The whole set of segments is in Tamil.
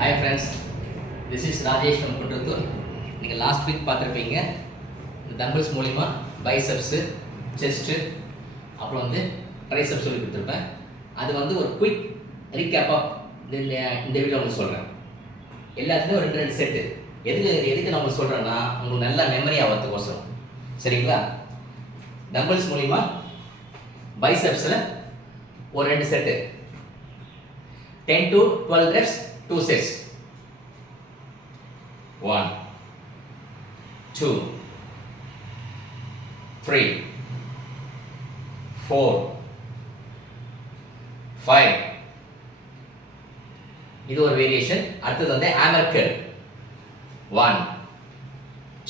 Hi friends, this is Rajesh from Kundrathur. நீங்கள் லாஸ்ட் வீக் பார்த்துருப்பீங்க இந்த டம்பிள்ஸ் மூலிமா பைசப்ஸு செஸ்ட்டு அப்புறம் வந்து ட்ரைசப்ஸ் சொல்லி கொடுத்துருப்பேன். அது வந்து ஒரு குயிக் ரீகேப்பாக இந்த வீடியோ உங்களுக்கு சொல்கிறேன். எல்லாத்துலேயும் ஒரு ரெண்டு செட்டு எதுக்கு நான் உங்களுக்கு சொல்கிறேன்னா உங்களுக்கு நல்லா மெமரி ஆகிறதுக்கோசரம். சரிங்களா? டம்பிள்ஸ் மூலிமா பைசப்ஸில் ஒரு ரெண்டு செட்டு 10 to 12 reps, 2 sets. 1, 2, 3, 4, 5. இது ஒரு வேரியேஷன். அடுத்தது வந்து ஹேமர் கர்ல். 1,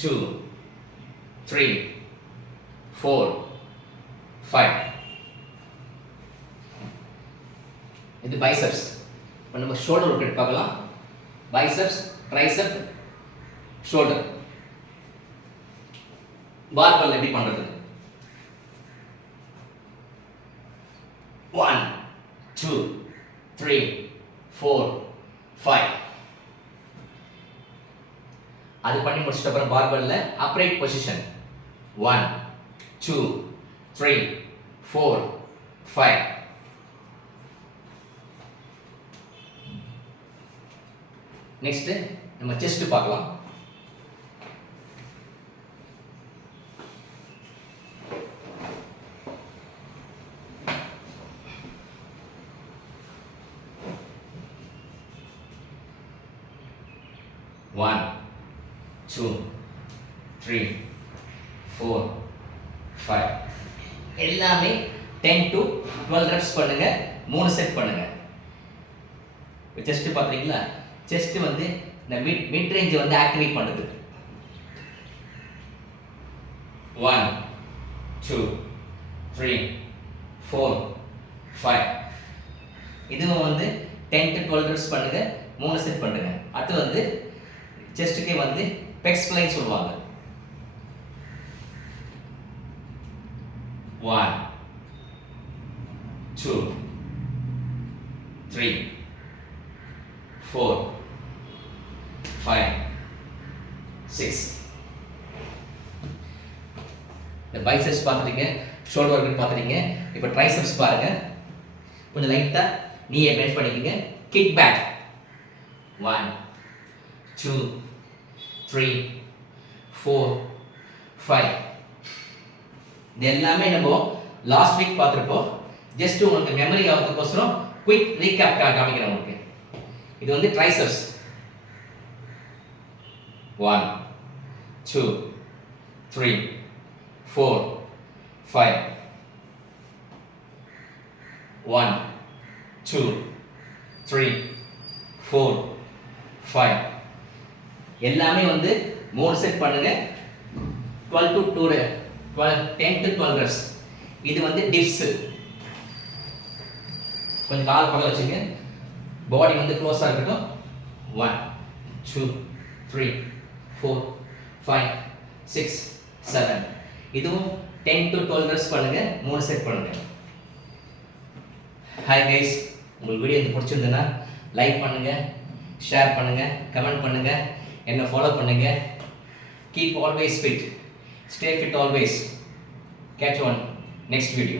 2, 3, 4, 5. இது பைசப்ஸ். இப்போ நம்ம ஷோல்டர் ஒர்க் அவுட் பார்க்கலாம். Biceps, triceps, shoulder. பார்பல் எப்படி பண்றது? 1, 2, 3, 4, 5. அது பண்ணி முடிச்சிட்ட அப்புறம் பார்பல்ல அப்ரைட் பொசிஷன் 1, 2, 3, 4, 5. நெக்ஸ்ட் நம்ம செஸ்ட் பார்க்கலாம். One, 2, 3, 4, 5. எல்லாமே 10 to 12 reps பண்ணுங்க. 3 செட் பண்ணுங்க. செஸ்ட் பாத்தீங்களா? செஸ்ட் வந்து இந்த மிட் ரேஞ்ச் வந்து ஆக்டிவேட் பண்ணுது. 1, 2, 3, 4, 5. இதுவும் வந்து 10 to 12 reps பண்ணுங்க. 3 செட் பண்ணுங்க. அடுத்து வந்து செஸ்ட்டுக்கே வந்து பெக்ஸ் ஃப்ளை சொல்லுவாங்க. 1, 2, 3, 4, 5, 6. இந்த பைசெப்ஸ் பார்த்துட்டீங்க, ஷோல்டர் ஒர்க் பார்த்துட்டீங்க. இப்போ ட்ரைசெப்ஸ் பாருங்க. கொஞ்சம் லைட்டா நீயே பெண்ட் பண்ணிக்கங்க. Kick back. 1, 2, 3, 4, 5. இது எல்லாமே நம்ம லாஸ்ட் வீக் பார்த்துருப்போம். ஜஸ்ட் உங்களுக்கு மெமரி ஆகிறதுக்கோசரம் குயிக் ரீகேப் காமிக்கிறேன் உங்களுக்கு. இது வந்து ட்ரைசெப்ஸ். 1, 2, 3, 4, 5. 1, 2, 3, 4, 5. எல்லாமே வந்து 3 செட் பண்ணுங்க. 10 to 12 reps. இது வந்து டிப்ஸ். கொஞ்சம் கால் பக்கம் வச்சுங்க. பாடி வந்து க்ளோஸா இருக்கட்டும். 1, 2, 3, 4, 5, 6, 7. இதுவும் 10 to 12 reps பண்ணுங்க. 3 செட் பண்ணுங்க. ஹாய் கைஸ், உங்களுக்கு வீடியோ பிடிச்சிருந்ததுன்னா லைக் பண்ணுங்க, ஷேர் பண்ணுங்க, கமெண்ட் பண்ணுங்க, என்ன ஃபாலோ பண்ணுங்க. Keep always fit, stay fit always. Catch you on next video.